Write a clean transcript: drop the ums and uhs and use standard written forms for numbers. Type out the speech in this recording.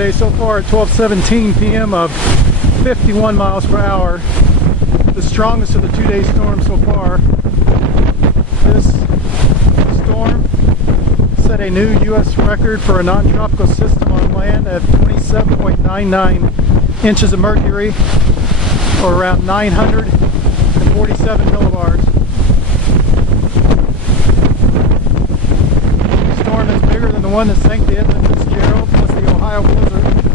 today so far at 12:17 p.m. of 51 miles per hour. The strongest of the two-day storm so far. This storm set a new U.S. record for a non-tropical system on land at 27.99 inches of mercury, or around 947 millibars. The storm is bigger than the one that sank the Edmund Fitzgerald, plus the Ohio blizzard.